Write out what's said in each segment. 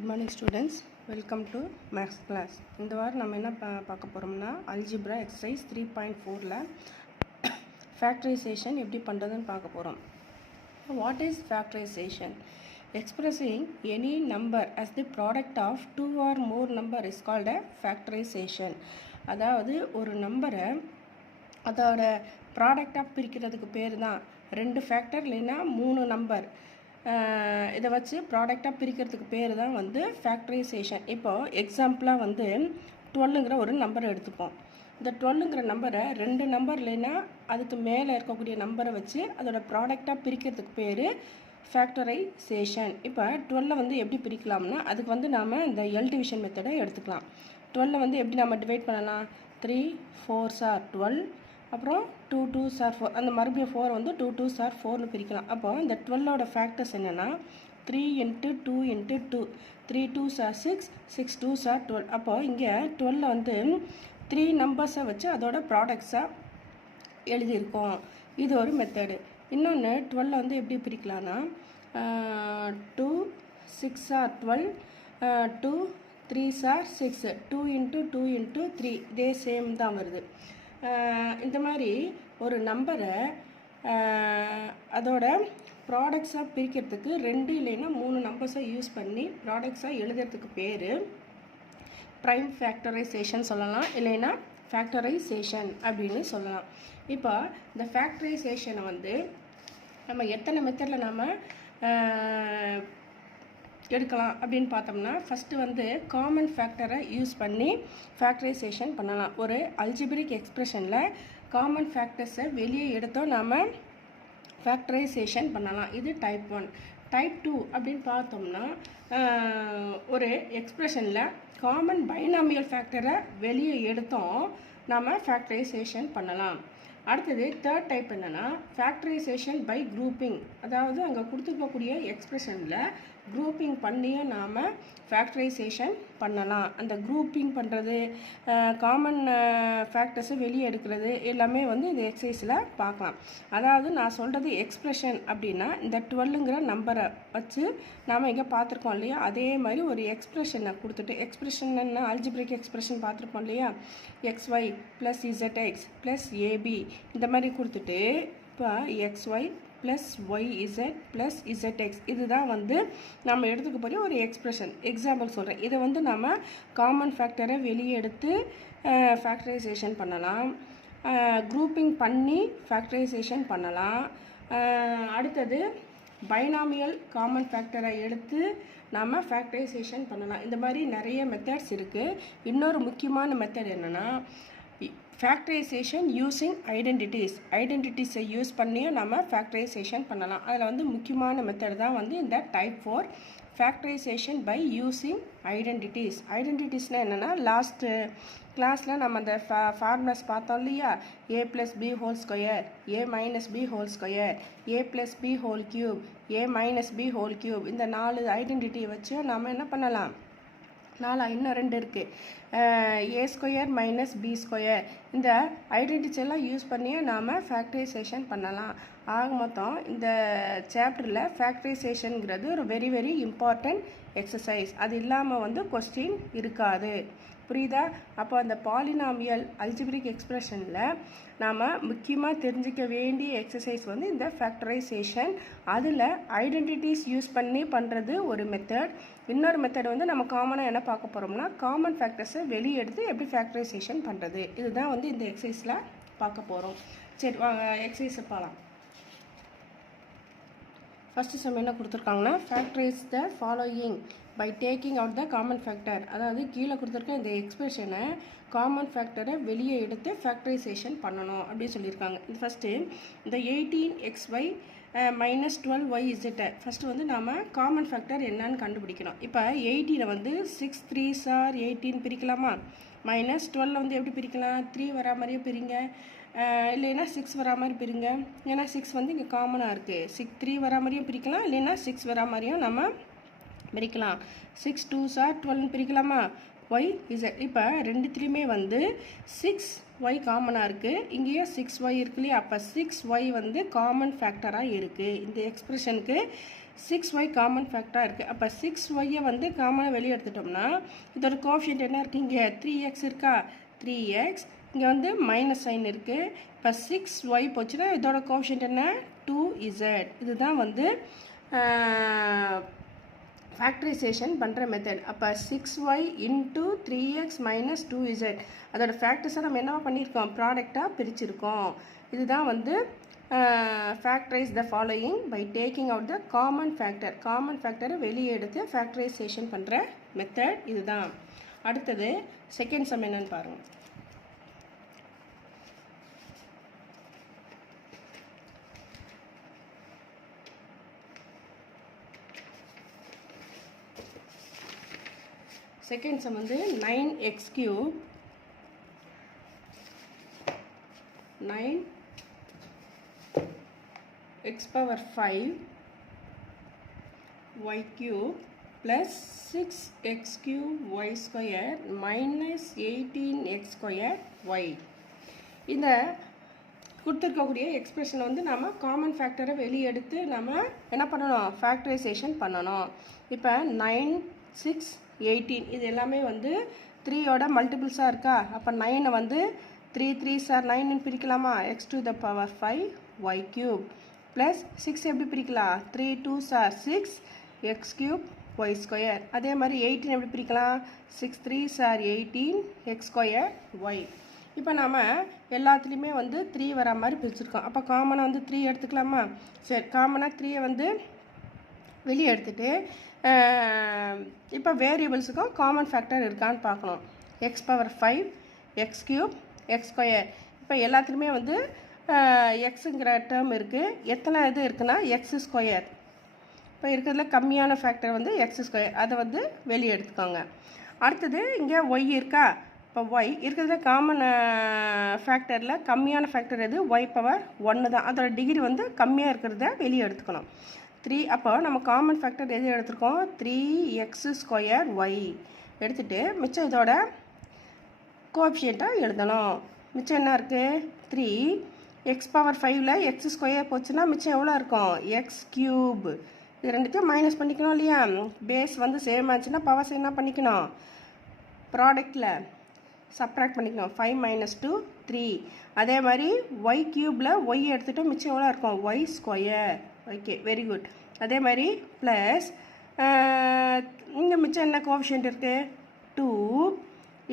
Good morning students, welcome to maths class. இந்த வாரம் நம்ம என்ன பார்க்க போறோம்னா algebra exercise 3.4ல factorization எப்படி பண்றதுன்னு பார்க்க போறோம். What is factorization? Expressing any number as the product of two or more number is called a factorization. அதாவது ஒரு நம்பரை அதோட ப்ராடக்டாக பிரிக்கிறதுக்கு பேர் தான் ரெண்டு ஃபேக்டர் இல்லைன்னா மூணு நம்பர் இதை வச்சு ப்ராடக்டாக பிரிக்கிறதுக்கு பேர் தான் வந்து ஃபேக்டரைசேஷன். இப்போது எக்ஸாம்பிளாக வந்து 12ங்கிற ஒரு நம்பரை எடுத்துப்போம். இந்த 12ங்கிற நம்பரை ரெண்டு நம்பர் இல்லைன்னா அதுக்கு மேலே இருக்கக்கூடிய நம்பரை வச்சு அதோட ப்ராடக்டாக பிரிக்கிறதுக்கு பேர் ஃபேக்டரைசேஷன். இப்போ 12 வந்து எப்படி பிரிக்கலாம்னா அதுக்கு வந்து நாம் இந்த எல் டிவிஷன் மெத்தடை எடுத்துக்கலாம். 12 வந்து எப்படி நம்ம டிவைட் பண்ணலாம்? 3 4s are 12, அப்புறம் 2 2s are 4, அந்த மறுபடியும் 4 வந்து 2 2s are 4னு பிரிக்கலாம். அப்போ இந்த 12ஓட ஃபேக்டர்ஸ் என்னென்னா 3 × 2 × 2, 3 2s are 6, 6 2s are 12. அப்போ இங்கே 12 வந்து 3 நம்பர்ஸை வச்சு அதோட ப்ராடக்ட்ஸாக எழுதியிருக்கோம். இது ஒரு மெத்தடு. இன்னொன்று 12 வந்து எப்படி பிரிக்கலான்னா 2 6 are 12, 2 3s are 6, 2 × 2 × 3, இதே சேம் தான் வருது. இந்த மாதிரி ஒரு நம்பரை அதோட ப்ராடக்ட்ஸாக பிரிக்கிறதுக்கு ரெண்டு இல்லைன்னா மூணு நம்பர்ஸை யூஸ் பண்ணி ப்ராடக்ட்ஸாக எழுதுறதுக்கு பேர் ப்ரைம் ஃபேக்டரைசேஷன் சொல்லலாம், இல்லைன்னா ஃபேக்டரைசேஷன் அப்படின்னு சொல்லலாம். இப்போ இந்த ஃபேக்டரைசேஷனை வந்து நம்ம எத்தனை மெத்தடில் நம்ம எடுக்கலாம் அப்படின்னு பார்த்தோம்னா ஃபஸ்ட்டு வந்து காமன் ஃபேக்டரை யூஸ் பண்ணி ஃபேக்டரைசேஷன் பண்ணலாம். ஒரு அல்ஜிபிரிக் எக்ஸ்பிரஷனில் காமன் ஃபேக்டர்ஸை வெளியே எடுத்தோம் நாம் ஃபேக்டரைசேஷன் பண்ணலாம். இது டைப் 1. டைப் 2 அப்படின்னு பார்த்தோம்னா ஒரு எக்ஸ்பிரஷனில் காமன் பைனாமியல் ஃபேக்டரை வெளியே எடுத்தோம் நாம் ஃபேக்டரைசேஷன் பண்ணலாம். அடுத்தது தேர்ட் டைப் என்னென்னா ஃபேக்டரைசேஷன் பை குரூப்பிங். அதாவது அங்கே கொடுத்துருக்கக்கூடிய எக்ஸ்பிரஷனில் குரூப்பிங் பண்ணியும் நாம் ஃபேக்டரைசேஷன் பண்ணலாம். அந்த குரூப்பிங் பண்ணுறது, காமன் ஃபேக்டர்ஸை வெளியே எடுக்கிறது எல்லாமே வந்து இந்த எக்ஸசைஸில் பார்க்கலாம். அதாவது நான் சொல்கிறது எக்ஸ்பிரஷன் அப்படின்னா இந்த 12ங்கிற நம்பரை வச்சு நாம் இங்கே பார்த்துருக்கோம் இல்லையா, அதே மாதிரி ஒரு எக்ஸ்பிரஷனை கொடுத்துட்டு, எக்ஸ்பிரஷன் என்ன அல்ஜிபிரிக் எக்ஸ்பிரஷன் பார்த்துருப்போம் இல்லையா, xy + zx + ab இந்த மாதிரி கொடுத்துட்டு இப்போ xy + yz + zx இதுதான் வந்து நம்ம எடுத்துக்க போகிற ஒரு எக்ஸ்பிரஷன். எக்ஸாம்பிள் சொல்கிறேன். இதை வந்து நம்ம காமன் ஃபேக்டரை வெளியே எடுத்து ஃபேக்டரைசேஷன் பண்ணலாம், குரூப்பிங் பண்ணி ஃபேக்டரைசேஷன் பண்ணலாம். அடுத்தது பைனாமியல் காமன் ஃபேக்டரை எடுத்து நாம் ஃபேக்டரைசேஷன் பண்ணலாம். இந்த மாதிரி நிறைய மெத்தட்ஸ் இருக்குது. இன்னொரு முக்கியமான மெத்தட் என்னென்னா ஃபேக்டரைசேஷன் யூஸிங் ஐடென்டிட்டிஸை யூஸ் பண்ணியும் நம்ம ஃபேக்டரைசேஷன் பண்ணலாம். அதில் வந்து முக்கியமான மெத்தட் தான் வந்து இந்த டைப் 4 ஃபேக்டரைசேஷன் பை யூஸிங் ஐடென்டிட்டிஸ்னால் என்னென்னா லாஸ்ட்டு கிளாஸில் நம்ம அந்த ஃபார்முலாஸ் பார்த்தோம் இல்லையா, a + b² a - b² a + b³ a - b³ இந்த 4 ஐடென்டிட்டியை வச்சு நம்ம என்ன பண்ணலாம், இன்னும் 2 இருக்குது, a² - b². இந்த ஐடென்டிட்டிஸ் எல்லாம் யூஸ் பண்ணியே நாம் ஃபேக்டரைசேஷன் பண்ணலாம். ஆக மொத்தம் இந்த சாப்டரில் ஃபேக்டரைசேஷனுங்கிறது ஒரு வெரி வெரி இம்பார்ட்டண்ட் எக்ஸசைஸ். அது இல்லாமல் வந்து கொஸ்டின் இருக்காது. புரியுதா? அப்போ அந்த பாலினாமியல் அல்ஜிபிரிக் எக்ஸ்பிரஷனில் நாம் முக்கியமாக தெரிஞ்சிக்க வேண்டிய எக்ஸசைஸ் வந்து இந்த ஃபேக்டரைசேஷன். அதில் ஐடென்டிட்டிஸ் யூஸ் பண்ணி பண்ணுறது ஒரு மெத்தட். இன்னொரு மெத்தட் வந்து நம்ம காமனாக என்ன பார்க்க போகிறோம்னா காமன் ஃபேக்டர்ஸை வெளியே எடுத்து எப்படி ஃபேக்டரைசேஷன் பண்ணுறது, இதுதான் வந்து இந்த எக்ஸசைஸில் பார்க்க போகிறோம். சரி, எக்ஸசைஸை பார்க்கலாம். ஃபஸ்ட்டு சம் என்ன கொடுத்துருக்காங்கன்னா factorise the following by taking out the common factor. அதாவது கீழே கொடுத்துருக்க இந்த எக்ஸ்பிரஷனை காமன் ஃபேக்டரை வெளியே எடுத்து ஃபேக்டரைசேஷன் பண்ணணும் அப்படின்னு சொல்லியிருக்காங்க. இது ஃபஸ்ட்டு இந்த 18xy - 12yz ஃபஸ்ட்டு வந்து நாம் காமன் ஃபேக்டர் என்னன்னு கண்டுபிடிக்கணும். இப்போ 18 வந்து 6 3s are 18 பிரிக்கலாமா, -12 வந்து எப்படி பிரிக்கலாம், 3 வரா மாதிரியே பிரிங்க, இல்லைன்னா 6 வரா மாதிரி பிரிங்க. ஏன்னா 6 வந்து இங்கே காமனாக இருக்குது. 3 வரா மாதிரியும் பிரிக்கலாம், இல்லைன்னா 6 வரா மாதிரியும் நம்ம பிரிக்கலாம். 6 2s are 12 பிரிக்கலாமா, y z. இப்போ ரெண்டுத்துலேயுமே வந்து 6y காமனாக இருக்குது, இங்கேயும் 6y இருக்கு இல்லையா, அப்போ 6y வந்து காமன் ஃபேக்டராக இருக்குது. இந்த எக்ஸ்பிரஷனுக்கு 6y காமன் ஃபேக்டராக இருக்குது. அப்போ 6yயை வந்து காமனாக வெளியே எடுத்துட்டோம்னா இதோட கோஎஃபிஷியன்ட் என்ன இருக்குது? இங்கே 3x இருக்கா, 3x, இங்கே வந்து மைனஸ் சைன் இருக்குது. இப்போ 6y போச்சுன்னா இதோட கோஎஃபிஷியன்ட் என்ன? 2z. இதுதான் வந்து ஃபேக்டரைசேஷன் பண்ணுற மெத்தட். அப்போ 6y into 3x minus 2z அதோட ஃபேக்டர்ஸை நம்ம என்னவா பண்ணியிருக்கோம்? ப்ராடக்டாக பிரிச்சிருக்கோம். இதுதான் வந்து factorise the following by taking out the common factor. Common ஃபேக்டரை வெளியே எடுத்து ஃபேக்டரைசேஷன் பண்ணுற மெத்தட் இதுதான். அடுத்தது செகண்ட் சம் என்னன்னு பாருங்கள். செகண்ட் சம் வந்து 9x cube 9x power 5 y cube plus 6x cube y square minus 18x square y. இந்த கொடுத்துருக்கக்கூடிய எக்ஸ்பிரஷன் வந்து நம்ம காமன் ஃபேக்டரை வெளியே எடுத்து நம்ம என்ன பண்ணணும்? ஃபேக்டரைசேஷன் பண்ணணும். இப்போ 9, 6, 18 இது எல்லாமே வந்து 3யோட மல்டிபிள்ஸாக இருக்கா? அப்போ 9 வந்து 3 3s are 9 பிரிக்கலாமா? x to the power 5 y cube plus 6 எப்படி பிரிக்கலாம்? 3 2s are 6 x cube y square. அதே மாதிரி 18 எப்படி பிரிக்கலாம்? 6 3s are 18 x square y. இப்போ நாம் எல்லாத்துலேயுமே வந்து 3 வர மாதிரி பிரிச்சுருக்கோம். அப்போ காமனாக வந்து 3 எடுத்துக்கலாமா? சரி, காமனாக 3யை வந்து வெளியே எடுத்துகிட்டு இப்போ வேரியபிள்ஸுக்கும் காமன் ஃபேக்டர் இருக்கான்னு பார்க்கணும். X power 5 X cube X square. இப்போ எல்லாத்துலேயுமே வந்து எக்ஸுங்கிற டேர்ம் இருக்குது. எத்தனை இது இருக்குன்னா எக்ஸ் ஸ்கொயர். இப்போ இருக்கிறதுல கம்மியான ஃபேக்டர் வந்து எக்ஸ் ஸ்கொயர், அதை வந்து வெளியே எடுத்துக்கோங்க. அடுத்தது இங்கே ஒய் இருக்கா? இப்போ ஒய் இருக்கிறதுல காமன் ஃபேக்டரில் கம்மியான ஃபேக்டர் எது? ஒய் பவர் 1 தான். அதோட டிகிரி வந்து கம்மியாக இருக்கிறத வெளியே எடுத்துக்கணும். 3. அப்போ நம்ம காமன் ஃபேக்டர் எது எடுத்துருக்கோம்? 3x ஸ்கொயர் ஒய் எடுத்துகிட்டு மிச்சம் இதோட கோஎஃபிஷியண்ட்டாக எழுதணும். மிச்சம் என்ன இருக்குது? 3x பவர் 5ல் எக்ஸ் ஸ்கொயர் போச்சுன்னா மிச்சம் எவ்வளோ இருக்கும்? X cube. இது ரெண்டுத்தையும் மைனஸ் பண்ணிக்கணும் இல்லையா? பேஸ் வந்து சேம் ஆச்சுன்னா பவர்ஸ் என்ன பண்ணிக்கணும்? ப்ராடக்டில் சப்ட்ராக்ட் பண்ணிக்கணும். 5 மைனஸ் 2 3. அதே மாதிரி ஒய் க்யூப்பில் ஒய் எடுத்துகிட்டு மிச்சம் எவ்வளோ இருக்கும்? Y square. Okay, very good. அதே மாதிரி ப்ளஸ் இங்கே மிச்சம் என்ன கோஎஃபிஷியன்ட் இருக்குது? 2.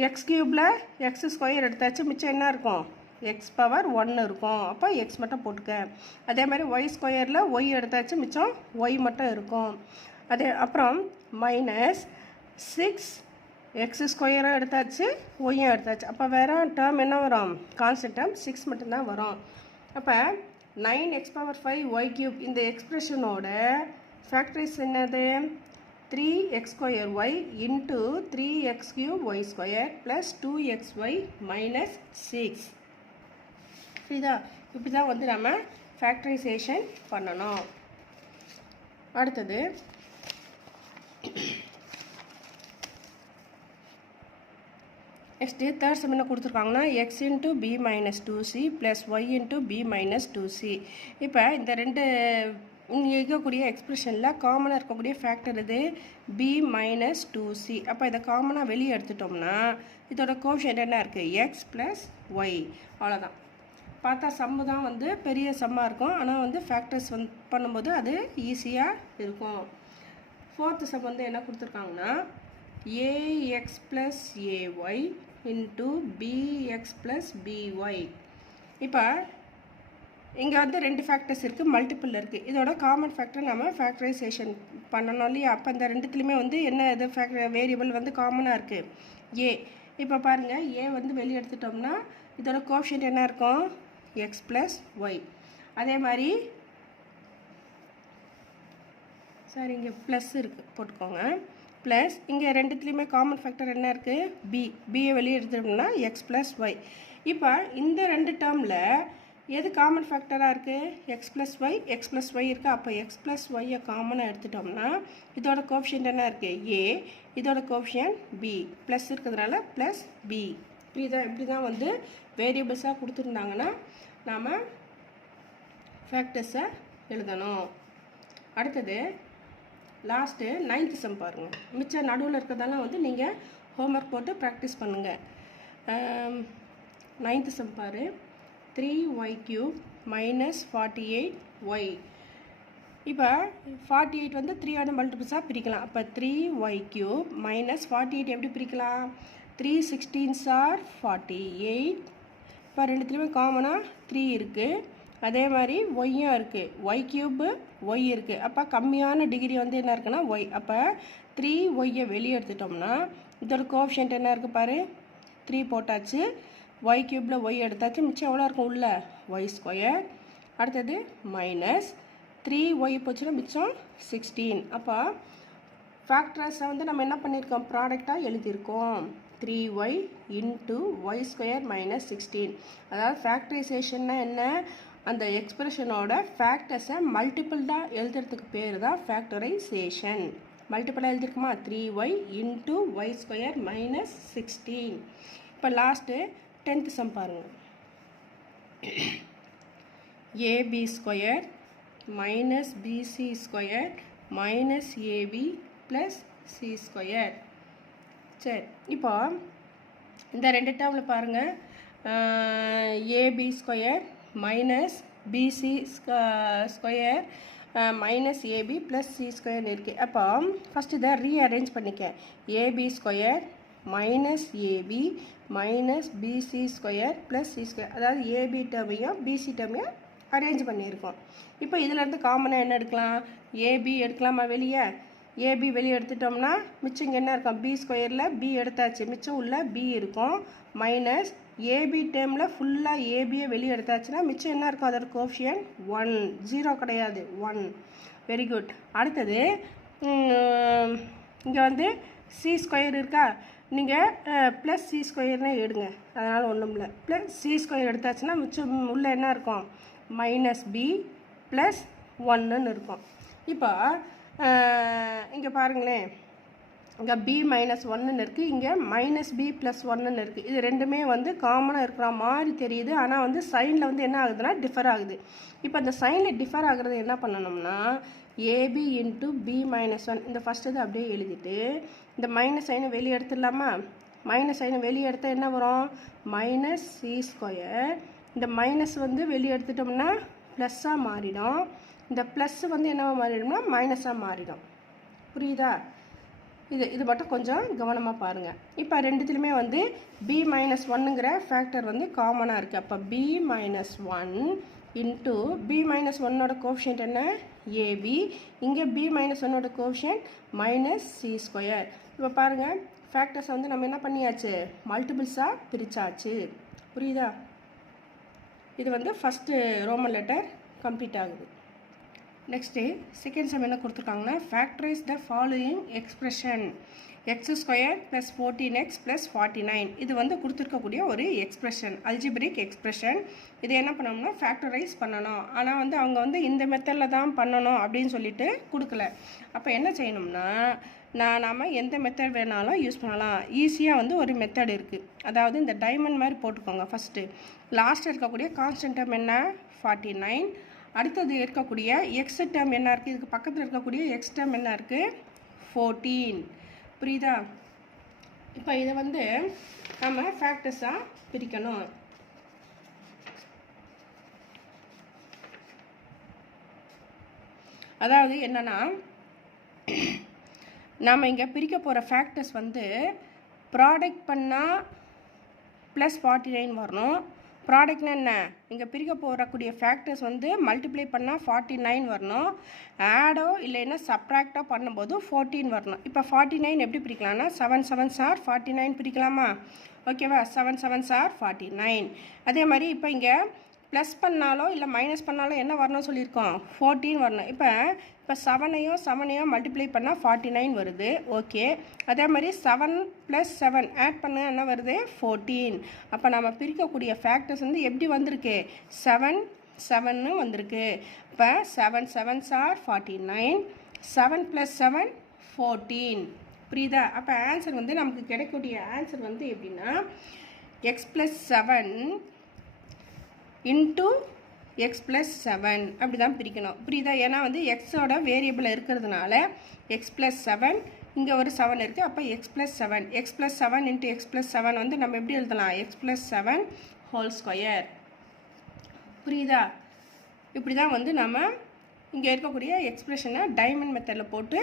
எக்ஸ் க்யூப்பில் எக்ஸ் ஸ்கொயர் எடுத்தாச்சு, மிச்சம் என்ன இருக்கும்? எக்ஸ் பவர் 1 இருக்கும். அப்போ எக்ஸ் மட்டும் போட்டுக்க. அதே மாதிரி ஒய் ஸ்கொயரில் ஒய் எடுத்தாச்சு, மிச்சம் ஒய் மட்டும் இருக்கும். அதே அப்புறம் மைனஸ் 6 எக்ஸ் ஸ்கொயரும் எடுத்தாச்சு, ஒய்யும் எடுத்தாச்சு. அப்போ வேறு டேர்ம் என்ன வரும்? கான்ஸ்டன்ட் டேர்ம் 6 மட்டும்தான் வரும். அப்போ 9x பவர் 5 y cube இந்த எக்ஸ்பிரஷனோட ஃபேக்டரைஸ் என்னது? 3x square y into 3x cube y square plus 2xy minus 6. புரியுதா? இப்படி தான் வந்து நம்ம ஃபேக்டரைசேஷன் பண்ணணும். அடுத்தது நெக்ஸ்ட்டு தேர்ட் சம் என்ன கொடுத்துருக்காங்கன்னா X into B minus 2c plus Y into B minus 2c. இப்போ இந்த ரெண்டு இருக்கக்கூடிய எக்ஸ்பிரஷனில் காமனாக இருக்கக்கூடிய ஃபேக்டர் இது பி மைனஸ் 2c. அப்போ இதை காமனாக வெளியே எடுத்துட்டோம்னா இதோட கோஎஃபிஷியன்ட் என்ன இருக்குது? X plus Y. அவ்வளோதான். பார்த்தா சம்மு தான் வந்து பெரிய சம்மாக இருக்கும், ஆனால் வந்து ஃபேக்டர்ஸ் வந்து பண்ணும்போது அது ஈஸியாக இருக்கும். ஃபோர்த்து சம் வந்து என்ன கொடுத்துருக்காங்கன்னா A X plus A Y into B X plus B Y. இப்போ இங்கே வந்து ரெண்டு ஃபேக்டர்ஸ் இருக்குது, மல்டிபிள் இருக்குது. இதோட காமன் ஃபேக்டர் நம்ம ஃபேக்டரைசேஷன் பண்ணணும் இல்லையா? அப்போ இந்த ரெண்டுத்துலேயுமே வந்து என்ன இது ஃபேக்டர் வேரியபிள் வந்து காமனாக இருக்குது? ஏ. இப்போ பாருங்கள், ஏ வந்து வெளியே எடுத்துட்டோம்னா இதோட கோஎஃபிஷியன்ட் என்ன இருக்கும்? X plus Y. அதே மாதிரி சார் இங்கே ப்ளஸ் இருக்குது போட்டுக்கோங்க. ப்ளஸ் இங்கே ரெண்டுத்துலேயுமே காமன் ஃபேக்டர் என்ன இருக்குது? பி. பியை வெளியே எடுத்துட்டோம்னா எக்ஸ் ப்ளஸ் ஒய். இப்போ இந்த ரெண்டு டேர்மில் எது காமன் ஃபேக்டராக இருக்குது? எக்ஸ் ப்ளஸ் ஒய் இருக்குது. அப்போ எக்ஸ் ப்ளஸ் ஒய்யை காமனாக எடுத்துட்டோம்னா இதோட கோஎஃபிஷியன்ட் என்ன இருக்குது? ஏ. இதோட கோஎஃபிஷியன்ட் பி. ப்ளஸ் இருக்கிறதுனால ப்ளஸ் பி. இப்படி தான் வந்து வேரியபிள்ஸாக கொடுத்துருந்தாங்கன்னா நாம் ஃபேக்டர்ஸை எழுதணும். அடுத்தது லாஸ்ட்டு 9th சம் பாருங்கள். மிச்சம் நடுவில் இருக்கிறதெல்லாம் வந்து நீங்கள் ஹோம்ஒர்க் போட்டு ப்ராக்டிஸ் பண்ணுங்கள். 9th சம் பாரு. 3y³ minus 48y. இப்போ 48 வந்து 3 மல்டிபிள்ஸாக பிரிக்கலாம். அப்போ 3y³ மைனஸ் 48 எப்படி பிரிக்கலாம்? 3 16s are 48. இப்போ ரெண்டுத்துலேயுமே காமனாக 3 இருக்குது. அதே மாதிரி ஒய்யும் இருக்குது. y³ ஒய் இருக்குது. அப்போ கம்மியான டிகிரி வந்து என்ன இருக்குன்னா ஒய். அப்போ 3y வெளியே எடுத்துட்டோம்னா இதோட கோஎஃபிஷியன்ட் என்ன இருக்குது பாரு, 3 போட்டாச்சு. y³ ஒய் எடுத்தாச்சு. மிச்சம் எவ்வளோ இருக்கும் உள்ள? y². அடுத்தது மைனஸ் 3y போச்சுன்னா மிச்சம் 16. அப்போ ஃபேக்டர்ஸை வந்து நம்ம என்ன பண்ணியிருக்கோம்? ப்ராடக்டாக எழுதியிருக்கோம். 3y into y² minus 16. அதாவது ஃபேக்டரைசேஷன்னா என்ன? அந்த எக்ஸ்பிரஷனோட ஃபேக்டர்ஸை மல்டிபிள்டாக எழுதுறதுக்கு பேர் தான் ஃபேக்டரைசேஷன். மல்டிபிளாக எழுதிருக்குமா? 3y into y² minus 16. இப்போ லாஸ்ட்டு 10th சம் பாருங்கள். ab² minus bc² minus ab plus c². சரி, இப்போ இந்த ரெண்டு டேர்மில் பாருங்கள். ab² minus bc² minus ab plus c² இருக்குது. அப்போ ஃபஸ்ட்டு இதை ரீஅரேஞ்ச் பண்ணிக்க. ab² minus ab minus bc² plus c². அதாவது ab டேர்மையும் bc டேர்மையும் அரேஞ்ச் பண்ணியிருக்கோம். இப்போ இதிலேருந்து காமனாக என்ன எடுக்கலாம்? ab எடுக்கலாமா வெளியே? ab வெளியே எடுத்துட்டோம்னா மிச்சம் இங்கே என்ன இருக்கும்? b² b எடுத்தாச்சு. மிச்சம் உள்ள b இருக்கும். மைனஸ் ab டேர்மில் ஃபுல்லாக ஏபியை வெளியே எடுத்தாச்சுன்னா மிச்சம் என்ன இருக்கும்? அதோட கோஎஃபிஷியன்ட் 1. 0 கிடையாது, 1. Very good. அடுத்தது இங்கே வந்து c² இருக்கா? நீங்கள் ப்ளஸ் c² எடுங்க. அதனால் ஒன்றும் இல்லை. ப்ளஸ் c² எடுத்தாச்சுன்னா மிச்சம் உள்ள என்ன இருக்கும்? மைனஸ் b ப்ளஸ் 1ன்னு இருக்கும். இப்போ இங்கே பாருங்களேன், இங்கே b மைனஸ் 1ன்னு இருக்குது, இங்கே மைனஸ் b ப்ளஸ் 1ன்னு இருக்குது. இது ரெண்டுமே வந்து காமனாக இருக்கிற மாதிரி தெரியுது. ஆனால் வந்து சைனில் வந்து என்ன ஆகுதுன்னா டிஃபர் ஆகுது. இப்போ அந்த சைனில் டிஃபர் ஆகுறது என்ன பண்ணணும்னா ab இன்ட்டு b மைனஸ் 1 இந்த ஃபஸ்ட்டு இது அப்படியே எழுதிட்டு இந்த மைனஸ் சைனை வெளியே எடுத்துடலாமா? மைனஸ் சைனை வெளியே எடுத்தால் என்ன வரும்? Minus c². இந்த மைனஸ் வந்து வெளியே எடுத்துட்டோம்னா ப்ளஸ்ஸாக மாறிடும். இந்த ப்ளஸ் வந்து என்னவா மாறிடும்னா மைனஸாக மாறிடும். புரியுதா? இது மட்டும் கொஞ்சம் கவனமாக பாருங்கள். இப்போ ரெண்டுத்துலையுமே வந்து b மைனஸ் 1ங்கிற ஃபேக்டர் வந்து காமனாக இருக்குது. அப்போ b minus 1 into b minus 1ஓட கோஎஃபிஷியன்ட் என்ன? ab. இங்கே b மைனஸ் 1ஓட கோஎஃபிஷியன்ட் மைனஸ் c². இப்போ பாருங்கள், ஃபேக்டர்ஸை வந்து நம்ம என்ன பண்ணியாச்சு? மல்டிபிள்ஸாக பிரித்தாச்சு. புரியுதா? இது வந்து ஃபஸ்ட்டு ரோமன் லெட்டர் கம்ப்ளீட் ஆகுது. நெக்ஸ்ட்டு செகண்ட் சம் என்ன கொடுத்துருக்காங்கன்னா factorise the following expression x² plus 14x plus 49. இது வந்து கொடுத்துருக்கக்கூடிய ஒரு எக்ஸ்பிரஷன், அல்ஜிபிரிக் எக்ஸ்பிரஷன். இது என்ன பண்ணணும்னா ஃபேக்டரைஸ் பண்ணணும். ஆனால் வந்து அவங்க வந்து இந்த மெத்தடில் தான் பண்ணணும் அப்படின்னு சொல்லிட்டு கொடுக்கல. அப்போ என்ன செய்யணும்னா நாம் எந்த மெத்தட் வேணாலும் யூஸ் பண்ணலாம். ஈஸியாக வந்து ஒரு மெத்தட் இருக்குது. அதாவது இந்த டைமண்ட் மாதிரி போட்டுக்கோங்க. ஃபஸ்ட்டு லாஸ்ட்டில் இருக்கக்கூடிய கான்ஸ்டன்ட் டேர்ம் என்ன? 49. அடுத்தது இருக்கக்கூடிய எக்ஸ் டேர்ம் என்ன இருக்குது? இதுக்கு பக்கத்தில் இருக்கக்கூடிய எக்ஸ் டேர்ம் என்ன இருக்குது? 14. புரியுதா? இப்போ இதை வந்து நம்ம ஃபேக்டர்ஸாக பிரிக்கணும். அதாவது என்னென்னா நாம் இங்கே பிரிக்க போகிற ஃபேக்டர்ஸ் வந்து ப்ராடக்ட் பண்ணால் ப்ளஸ் 49 வரணும். ப்ராடக்ட்னா என்ன? இங்கே பிரிக்க போகக்கூடிய ஃபேக்டர்ஸ் வந்து மல்டிப்ளை பண்ணால் 49 வரணும். ஆடோ இல்லைன்னா சப்ராக்டோ பண்ணும்போது 14 வரணும். இப்போ 49 எப்படி பிரிக்கலாம்னா 7 7s are 49 பிரிக்கலாமா? ஓகேவா? 7 7s are 49. அதே மாதிரி இப்போ இங்கே ப்ளஸ் பண்ணாலோ இல்லை மைனஸ் பண்ணாலோ என்ன வரணும்னு சொல்லியிருக்கோம்? 14 வரணும். இப்போ 7ஐயும் மல்டிப்ளை பண்ணால் 49 வருது. ஓகே. அதே மாதிரி 7 + 7 ஆட் பண்ண என்ன வருது? 14. அப்போ நம்ம பிரிக்கக்கூடிய ஃபேக்டர்ஸ் வந்து எப்படி வந்திருக்கு? 7 7ன்னு வந்திருக்கு. இப்போ 7 7s are 49. 7 + 7 14. புரியுதா? அப்போ ஆன்சர் வந்து நமக்கு கிடைக்கக்கூடிய ஆன்சர் வந்து எப்படின்னா x + 7 × எக்ஸ் ப்ளஸ் 7 அப்படி தான் பிரிக்கணும். புரியுதா? ஏன்னா வந்து எக்ஸோட வேரியபிள் இருக்கிறதுனால எக்ஸ் ப்ளஸ் 7 இங்கே ஒரு 7 இருக்குது. அப்போ X plus 7 X plus 7 into X plus 7 வந்து நம்ம எப்படி எழுதலாம்? X plus 7 whole square. புரியுதா? இப்படி தான் வந்து நம்ம இங்கே இருக்கக்கூடிய எக்ஸ்பிரஷனை டைமண்ட் மெத்தடில் போட்டு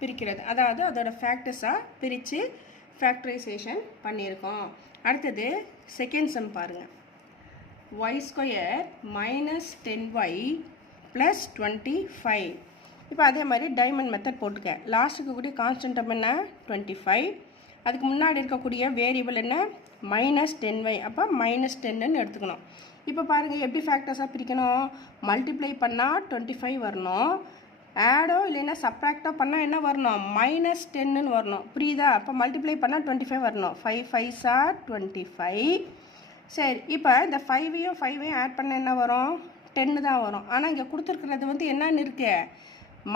பிரிக்கிறது. அதாவது அதோட ஃபேக்டர்ஸாக பிரித்து ஃபேக்டரைசேஷன் பண்ணியிருக்கோம். அடுத்தது செகண்ட் சம் பாருங்கள். Y square minus 10y plus 25. இப்போ அதே மாதிரி டைமண்ட் மெத்தட் போட்டுக்கேன். லாஸ்ட்டுக்கு கூடிய கான்ஸ்டன்ட் டேர்ம் என்ன? 25. அதுக்கு முன்னாடி இருக்கக்கூடிய வேரியபிள் என்ன? Minus 10y. அப்போ மைனஸ் 10ன்னு எடுத்துக்கணும். இப்போ பாருங்கள் எப்படி ஃபேக்டர்ஸாக பிரிக்கணும். மல்டிப்ளை பண்ணால் 25 வரணும். ஆடோ இல்லைன்னா சப்ராக்டோ பண்ணால் என்ன வரணும்? மைனஸ் 10ன்னு வரணும். புரியுதா? அப்போ மல்டிப்ளை பண்ணால் 25 வரணும். 5 5s are 25. சரி, இப்போ இந்த 5ஐயும் 5ஐயும் ஆட் பண்ண என்ன வரும்? 10 தான் வரும். ஆனால் இங்கே கொடுத்துருக்கிறது வந்து என்னன்னு இருக்கு?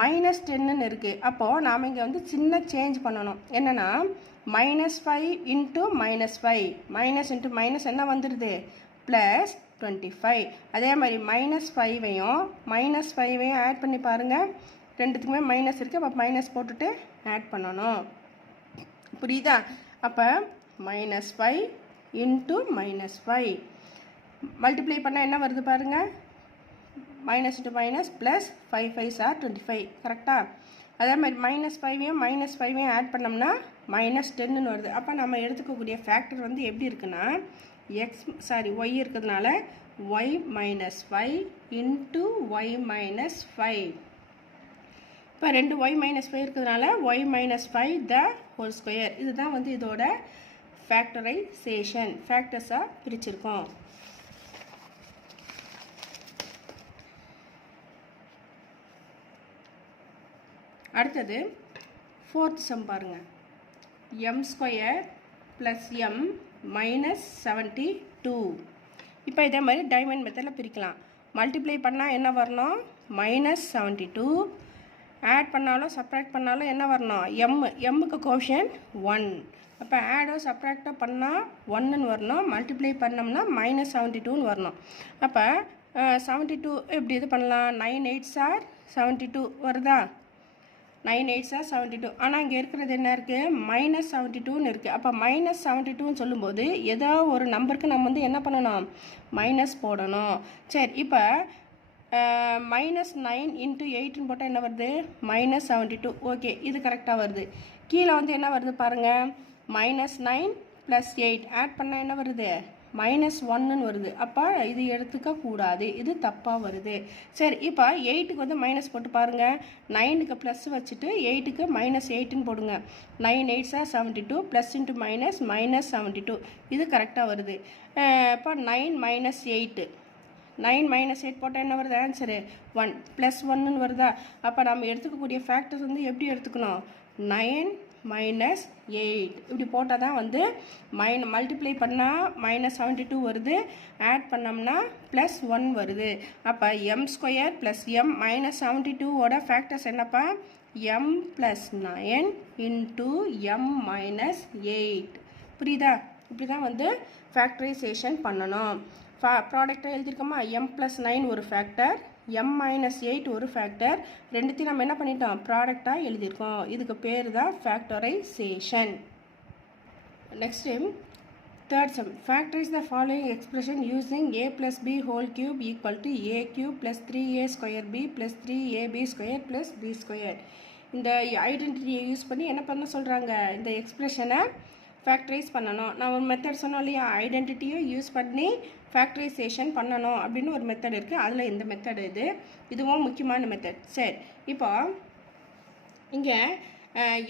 மைனஸ் 10ன்னு இருக்குது. அப்போது நாம் இங்கே வந்து சின்ன சேஞ்ச் பண்ணணும். என்னென்னா -5 இன்ட்டு -5 மைனஸ் இன்ட்டு மைனஸ் என்ன வந்துடுது? ப்ளஸ் 25. அதே மாதிரி -5ஐயும் -5ஐயும் ஆட் பண்ணி பாருங்கள். ரெண்டுத்துக்குமே மைனஸ் இருக்குது. அப்போ மைனஸ் போட்டுட்டு ஆட் பண்ணணும். புரியுதா? அப்போ -5 இன்ட்டு -5 மல்டிப்ளை பண்ணால் என்ன வருது பாருங்கள்? Minus into minus plus 5 5s are 25. கரெக்டாக? அதே மாதிரி -5ஐயும் -5ஐயும் ஆட் பண்ணோம்னா -10ன்னு வருது. அப்போ நம்ம எடுத்துக்கக்கூடிய ஃபேக்டர் வந்து எப்படி இருக்குன்னா ஒய் இருக்கிறதுனால y minus 5 into Y minus 5. இப்போ ரெண்டு y மைனஸ் 5 இருக்கிறதுனால y minus 5 the whole square. இதுதான் வந்து இதோட ஃபேக்டரைசேஷன். ஃபேக்டர்ஸாக பிரிச்சிருக்கோம். அடுத்தது ஃபோர்த் சம் பாருங்கள். M square plus M minus 72. இப்போ இதே மாதிரி டைமண்ட் மெத்தடில் பிரிக்கலாம். மல்டிப்ளை பண்ணால் என்ன வரணும்? -72. ஆட் பண்ணாலும் சப்ராக்ட் பண்ணாலும் என்ன வரணும்? எம்முக்கு கோஷன் 1. அப்போ ஆடோ சப்ராக்டோ பண்ணால் 1ன்னு வரணும். மல்டிப்ளை பண்ணோம்னா -72ன்னு வரணும். அப்போ 72 எப்படி இது பண்ணலாம்? 9 8s are 72 வருதா? 9 8s are 72. ஆனால் இங்கே இருக்கிறது என்ன இருக்குது? -72ன்னு இருக்குது. அப்போ -72ன்னு சொல்லும்போது ஏதோ ஒரு நம்பருக்கு நம்ம வந்து என்ன பண்ணணும்? மைனஸ் போடணும். சரி, இப்போ -9 இன்ட்டு 8ன்னு போட்டால் என்ன வருது? -72. ஓகே, இது கரெக்டாக வருது. கீழே வந்து என்ன வருது பாருங்கள்? -9 ப்ளஸ் 8 ஆட் பண்ணால் என்ன வருது? -1ன்னு வருது. அப்போ இது எடுத்துக்கக்கூடாது. இது தப்பாக வருது. சரி, இப்போ 8க்கு வந்து மைனஸ் போட்டு பாருங்கள். 9க்கு ப்ளஸ் வச்சுட்டு 8க்கு -8ன்னு போடுங்க. 9 8s are 72 plus into minus -72. இது கரெக்டாக வருது. இப்போ 9 மைனஸ் 8 9 மைனஸ் 8 போட்டால் என்ன வருது? ஆன்சரு 1 ப்ளஸ் 1ன்னு வருதா? அப்போ நம்ம எடுத்துக்கக்கூடிய ஃபேக்டர்ஸ் வந்து எப்படி எடுத்துக்கணும்? 9 மைனஸ் 8 இப்படி போட்டால் தான் வந்து மல்டிப்ளை பண்ணால் -72 வருது. ஆட் பண்ணோம்னா ப்ளஸ் 1 வருது. அப்போ எம் ஸ்கொயர் ப்ளஸ் எம் -72ஓட ஃபேக்டர்ஸ் என்னப்பா? M plus 9 into M minus 8. புரியுதா? இப்படி தான் வந்து ஃபேக்டரைசேஷன் பண்ணணும். ப்ராடக்டாக எழுதியிருக்கோமா? எம் ப்ளஸ் 9 ஒரு ஃபேக்டர், எம் மைனஸ் 8 ஒரு ஃபேக்டர். ரெண்டுத்தையும் நம்ம என்ன பண்ணிட்டோம்? ப்ராடக்டாக எழுதியிருக்கோம். இதுக்கு பேர் தான் factorisation. Next third sum. Factorise the following expression using a + b whole cube equal to a³ + 3a square b + 3ab square + b square. இந்த ஐடென்டிட்டியை யூஸ் பண்ணி என்ன பண்ண சொல்கிறாங்க? இந்த எக்ஸ்பிரஷனை ஃபேக்டரைஸ் பண்ணணும். நான் ஒரு மெத்தட் சொன்னோம் இல்லையா? ஐடென்டிட்டியை யூஸ் பண்ணி ஃபேக்டரைசேஷன் பண்ணணும் அப்படின்னு ஒரு மெத்தட் இருக்குது. அதில் இந்த மெத்தட் இதுவும் முக்கியமான மெத்தட். சரி, இப்போ இங்கே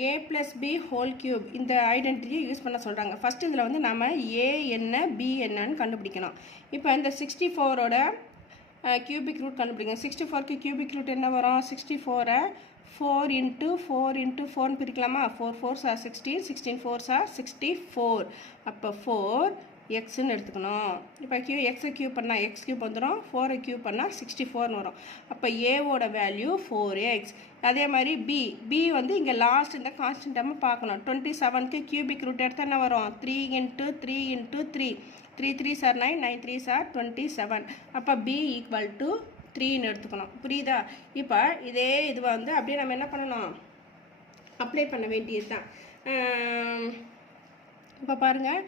a + b ஹோல் கியூப் இந்த ஐடென்டிட்டியை யூஸ் பண்ண சொல்கிறாங்க. ஃபஸ்ட்டு இதில் வந்து நம்ம a என்ன b என்னன்னு கண்டுபிடிக்கணும். இப்போ இந்த 64ஓட கியூபிக் ரூட் கண்டுபிடிக்கணும். 64க்கு கியூபிக் ரூட் என்ன வரும்? 64ஐ 4 into 4 into 4ன்னு பிரிக்கலாமா? 4 4s are 16, 16 4s are 64. அப்போ 4 எக்ஸ்ன்னு எடுத்துக்கணும். இப்போ எக்ஸை கியூப் பண்ணால் எக்ஸ் கியூப் வந்துடும், 4ஐ கியூப் பண்ணால் 64 வரும். அப்போ ஏவோட வேல்யூ 4x. அதே மாதிரி பி வந்து இங்கே லாஸ்ட் இந்த கான்ஸ்டன்ட் டேர்மை பார்க்கணும். 27க்கு கியூபிக் ரூட் எடுத்தால் என்ன வரும்? 3 × 3 × 3. 3 3s are 9, 9 3s are 27. அப்போ b = 3ன்னு எடுத்துக்கணும். புரியுதா? இப்போ இதே இது வந்து அப்படியே நம்ம என்ன பண்ணணும்? அப்ளை பண்ண வேண்டியது தான். இப்போ பாருங்கள்,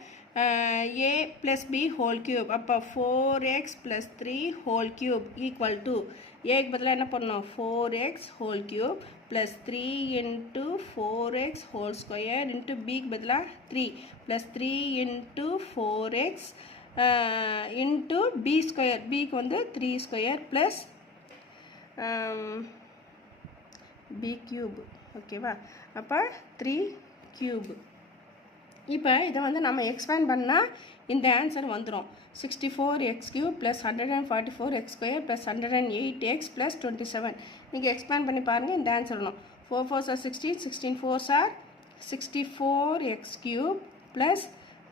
a + b whole cube. அப்போ 4x + 3 whole cube = ஏக்கு பதிலாக என்ன பண்ணணும்? 4x whole cube + 3 × 4x whole square × bக்கு பதிலாக 3 + 3 × 4x × b square. bக்கு வந்து 3 square + b cube. ஓகேவா? அப்போ 3 cube. இப்போ இதை வந்து நம்ம எக்ஸ்பேண்ட் பண்ணால் இந்த ஆன்சர் வந்துடும். 64x³ + 144x² + 108x + 27. நீங்கள் எக்ஸ்பேண்ட் பண்ணி பாருங்கள், இந்த ஆன்சர் வரும். 4 4s are 16, 16 4s are 64x³ +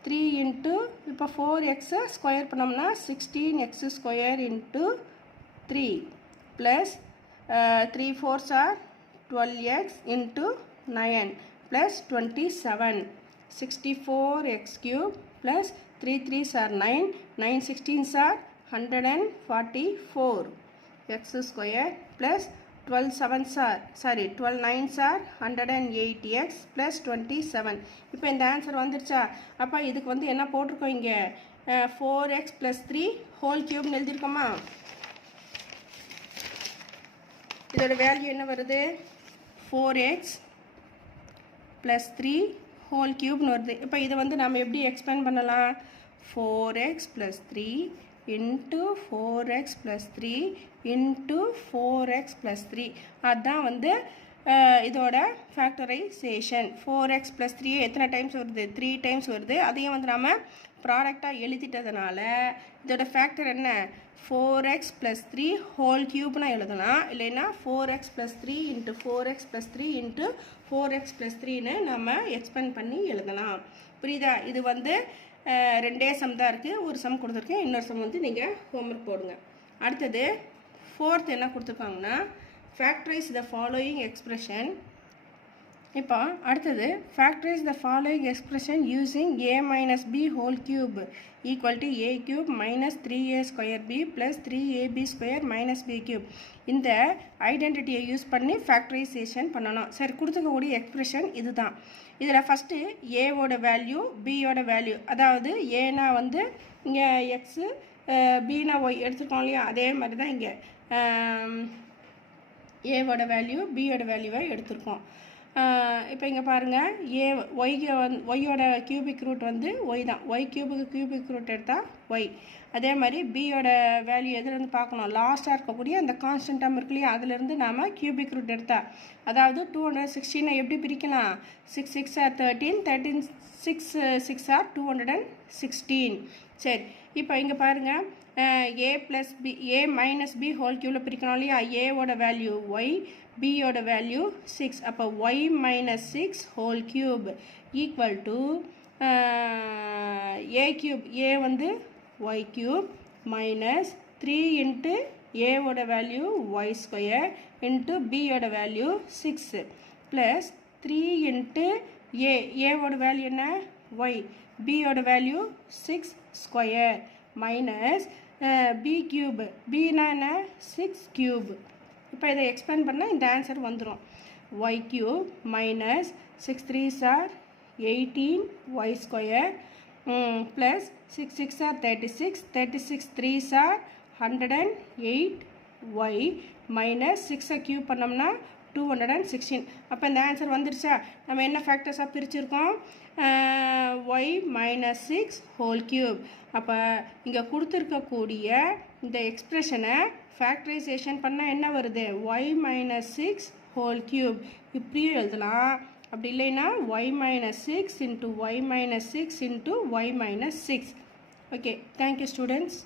3 × இப்போ 4x ஸ்கொயர் பண்ணோம்னா 16x² × 3 + 3 4s are 12x × 9 + 27. 64x³ + 3 3s are 9, 9 16s are 144 x² + 12 7s are 12 9s are 108x + 27. இப்போ இந்த ஆன்சர் வந்துருச்சா? அப்போ இதுக்கு வந்து என்ன போட்டிருக்கோம்? இங்கே 4x + 3 whole cube எழுதியிருக்கோமா? இதோட வேல்யூ என்ன வருது? 4x + 3 whole cube வருது. இப்போ இதை வந்து நம்ம எப்படி எக்ஸ்பேண்ட் பண்ணலாம்? 4x + 3 × 4x + 3 × 4x + 3. அதுதான் வந்து இதோட ஃபேக்டரைசேஷன். 4x + 3 எத்தனை டைம்ஸ் வருது? 3 டைம்ஸ் வருது. அதையும் வந்து நம்ம ப்ராடக்டாக எழுதிட்டதுனால இதோட ஃபேக்டர் என்ன? 4x + 3 whole cubeனா எழுதலாம், இல்லைன்னா 4x + 3 × 4x + 3 × 4x + 3ன்னு நம்ம எக்ஸ்பேண்ட் பண்ணி எழுதலாம். புரியுதா? இது வந்து ரெண்டே சம் தான் இருக்குது. ஒரு சம் கொடுத்துருக்கேன், இன்னொரு சம் வந்து நீங்கள் ஹோம்ஒர்க் போடுங்க. அடுத்தது 4th என்ன கொடுத்துருக்காங்கன்னா, ஃபேக்டரைஸ் த ஃபாலோயிங் எக்ஸ்பிரஷன். இப்போ அடுத்தது factorise the following expression using a - b whole cube = a³ - 3a²b + 3ab² - b³. இந்த ஐடென்டிட்டியை யூஸ் பண்ணி ஃபேக்டரைசேஷன் பண்ணணும். சரி, கொடுத்துக்கக்கூடிய எக்ஸ்பிரஷன் இதுதான். இதில் ஃபஸ்ட்டு ஏவோட வேல்யூ, பியோட வேல்யூ, அதாவது ஏனா வந்து இங்கே எக்ஸு, பினா ஒய் எடுத்துருக்கோம் இல்லையா? அதே மாதிரி தான் இங்கே ஏவோட வேல்யூ, பியோட வேல்யூவை எடுத்திருக்கோம். இப்போ இங்கே பாருங்கள், ஒய்யோட கியூபிக் ரூட் வந்து ஒய் தான். y³ கியூபிக் ரூட் எடுத்தால் ஒய். அதே மாதிரி பியோட வேல்யூ எதுலேருந்து பார்க்கணும்? லாஸ்ட்டாக இருக்கக்கூடிய அந்த கான்ஸ்டன்ட் டேர்ம் இருக்கு இல்லையா? அதுலேருந்து நாம் கியூபிக் ரூட் எடுத்தால், அதாவது 216 எப்படி பிரிக்கலாம்? 6 6 are 13, 13 6 6 are 216. சரி, இப்போ இங்கே பாருங்கள், a + b, a - b whole cube பிரிக்கணும் இல்லையா? ஏவோட வேல்யூ ஒய், பியோட வேல்யூ 6. அப்போ y - 6 whole cube = a³. a வந்து y³ - 3 × ஏவோட வேல்யூ y² × பியோட வேல்யூ 6 + 3 × ஏவோட வேல்யூ என்ன? y, பியோட வேல்யூ 6² மைனஸ் b³. பின்னா என்ன? 6³ இப்போ இதை எக்ஸ்பேண்ட் பண்ணால் இந்த ஆன்சர் வந்துடும். y³ - 6 3s are 18 y² + 6 6 are 36, 36 3s are 108 y - 6 cube பண்ணோம்னா 216. அப்போ இந்த ஆன்சர் வந்துருச்சா? நம்ம என்ன ஃபேக்டர்ஸாக பிரிச்சுருக்கோம்? y - 6 whole cube. அப்போ இங்கே கொடுத்துருக்கக்கூடிய இந்த எக்ஸ்பிரஷனை ஃபேக்டரைசேஷன் பண்ணால் என்ன வருது? y - 6 whole cube இப்படியும் எழுதலாம். அப்படி இல்லைன்னா y - 6 × y - 6 × y - 6. Okay, thank you students.